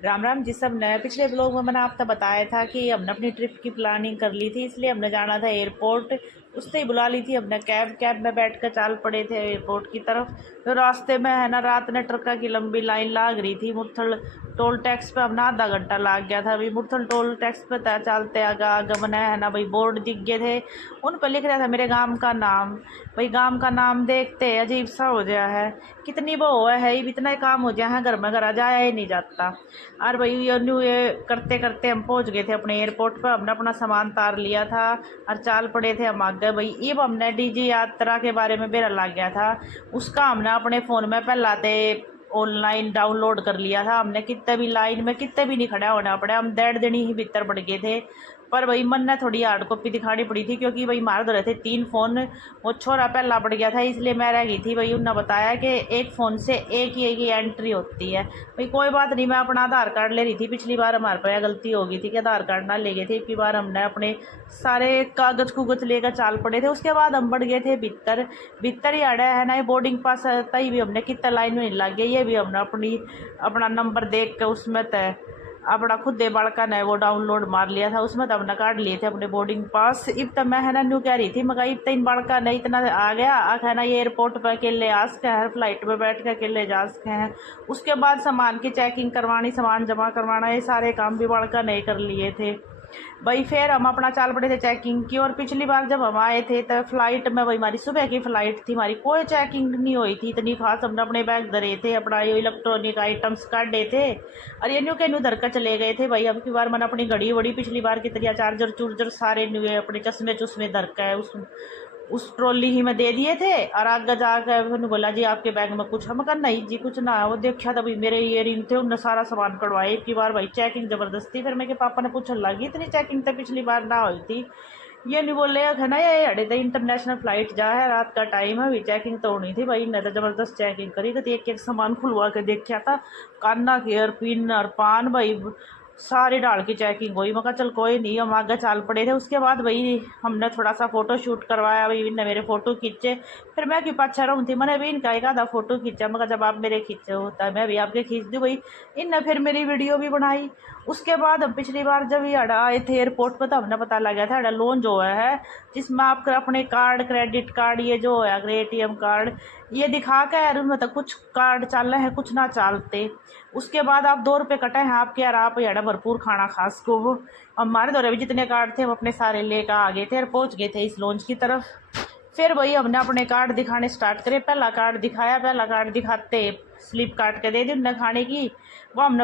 राम राम जी सब ने पिछले ब्लॉग में मैंने आपको बताया था कि हमने अपनी ट्रिप की प्लानिंग कर ली थी, इसलिए हमने जाना था एयरपोर्ट। उससे ही बुला ली थी हमने कैब में बैठ कर चाल पड़े थे एयरपोर्ट की तरफ। तो रास्ते में है ना रात ने ट्रका की लंबी लाइन लाग रही थी। मुरथल टोल टैक्स पे अपना आधा घंटा लाग गया था। अभी मुरथल टोल टैक्स पे चलते आगे आगे मैंने है ना भाई बोर्ड दिख गए थे, उन पर लिख रहा था मेरे गांव का नाम। भाई गांव का नाम देखते अजीब सा हो गया है, कितनी वो है इतना ही काम हो गया है, घर में घर आ जाया ही नहीं जाता। और भाई ये करते करते हम पहुंच गए थे अपने एयरपोर्ट पर। हमने अपना सामान तार लिया था और चाल पड़े थे हम आगे। भाई अब हमने डीजी यात्रा के बारे में बेरा लग गया था, उसका हमने अपने फ़ोन में पहला थे ऑनलाइन डाउनलोड कर लिया था। हमने कितने भी लाइन में कितने भी नहीं खड़ा होना पड़ा, हम 1.5 दिन ही भीतर पड़ गए थे। पर भाई मन ने थोड़ी हार्ड कॉपी दिखानी पड़ी थी, क्योंकि भाई मार दो रहे थे 3 फ़ोन। वो छोरा पहला पड़ गया था इसलिए मैं रह गई थी। भाई उन्होंने बताया कि एक फ़ोन से एक ही एंट्री होती है। भाई कोई बात नहीं, मैं अपना आधार कार्ड ले रही थी। पिछली बार हमारे पास गलती हो गई थी कि आधार कार्ड ना ले गए थे। इतनी बार हमने अपने सारे कागज कुगज लेकर चाल पड़े थे। उसके बाद हम बढ़ गए थे भीतर। भीतर ही अड़ा है ना ये बोर्डिंग पास तय भी हमने कितना लाइन में लग गई, ये भी हमने अपना नंबर देख के उसमें तय अपना खुद दे बड़का ने वो डाउनलोड मार लिया था, उसमें तो हमने काट लिए थे अपने बोर्डिंग पास। इब तब मैं है ना न्यू कह रही थी मगर इब तीन बड़का नहीं इतना आ गया है ना ये एयरपोर्ट पर अकेले आ सके हैं, फ्लाइट में बैठ के अकेले जा सके हैं। उसके बाद सामान की चेकिंग करवानी, सामान जमा करवाना, ये सारे काम भी बड़का नहीं कर लिए थे। भाई फिर हम अपना चाल पड़े थे चेकिंग की। और पिछली बार जब हम आए थे तो फ्लाइट में भाई हमारी सुबह की फ़्लाइट थी, हमारी कोई चेकिंग नहीं हुई थी इतनी खास। हमने अपने बैग धरे थे, अपना ये इलेक्ट्रॉनिक आइटम्स काटे थे और ये न्यू के न्यू धर कर चले गए थे। भाई अब की बार मैंने अपनी घड़ी वड़ी पिछली बार की तरह चार्जर चूर्जर सारे न्यू अपने चश्मे चुश्मे धर के उस ट्रॉली ही में दे दिए थे। और आगे जाकर उन्होंने बोला जी आपके बैग में कुछ, हम कहा नहीं जी कुछ ना है। वो देखा था भाई मेरे इयरिंग थे, उनने सारा सामान कढ़वाए। एक बार भाई चेकिंग जबरदस्ती, फिर मेरे पापा ने पूछने लगी इतनी चेकिंग तो पिछली बार ना हुई थी। ये नहीं बोले है ना ये अड़े तो इंटरनेशनल फ्लाइट जा है, रात का टाइम है, अभी चेकिंग तो होनी थी। भाई ने तो जबरदस्त चेकिंग करी तो एक एक सामान खुलवा के देखा था। काना के और पिन और पान भाई सारे डाल की चेकिंग हुई। मैं कहा चल कोई नहीं, हम आगे चाल पड़े थे। उसके बाद भाई हमने थोड़ा सा फ़ोटो शूट करवाया, भाई इनने मेरे फ़ोटो खींचे। फिर मैं क्यों पाछा रहूँ थी, मैंने भी इनका एक आधा फ़ोटो खींचा। मगर जब आप मेरे खींचे होता है मैं भी आपके खींच दूँ। भाई इनने फिर मेरी वीडियो भी बनाई। उसके बाद हम पिछली बार जब ये अड़ा आए थे एयरपोर्ट पर तो हमने पता लगा था अड़ा लोन जो है जिसमें आप अपने कार्ड क्रेडिट कार्ड ये जो है ATM कार्ड ये दिखा के यार उनमें तो कुछ कार्ड चल रहे हैं कुछ ना चलते। उसके बाद आप 2 रुपये कटे हैं आपके यार, आप यार भरपूर खाना खास को हो। हमारे दौरे भी जितने कार्ड थे हम अपने सारे लेकर आ गए थे और पहुंच गए थे इस लॉन्च की तरफ। फिर वही हमने अपने कार्ड दिखाने स्टार्ट करे। पहला कार्ड दिखाया, पहला कार्ड दिखाते स्लिप काट के दे दी उनने खाने की। वो हमने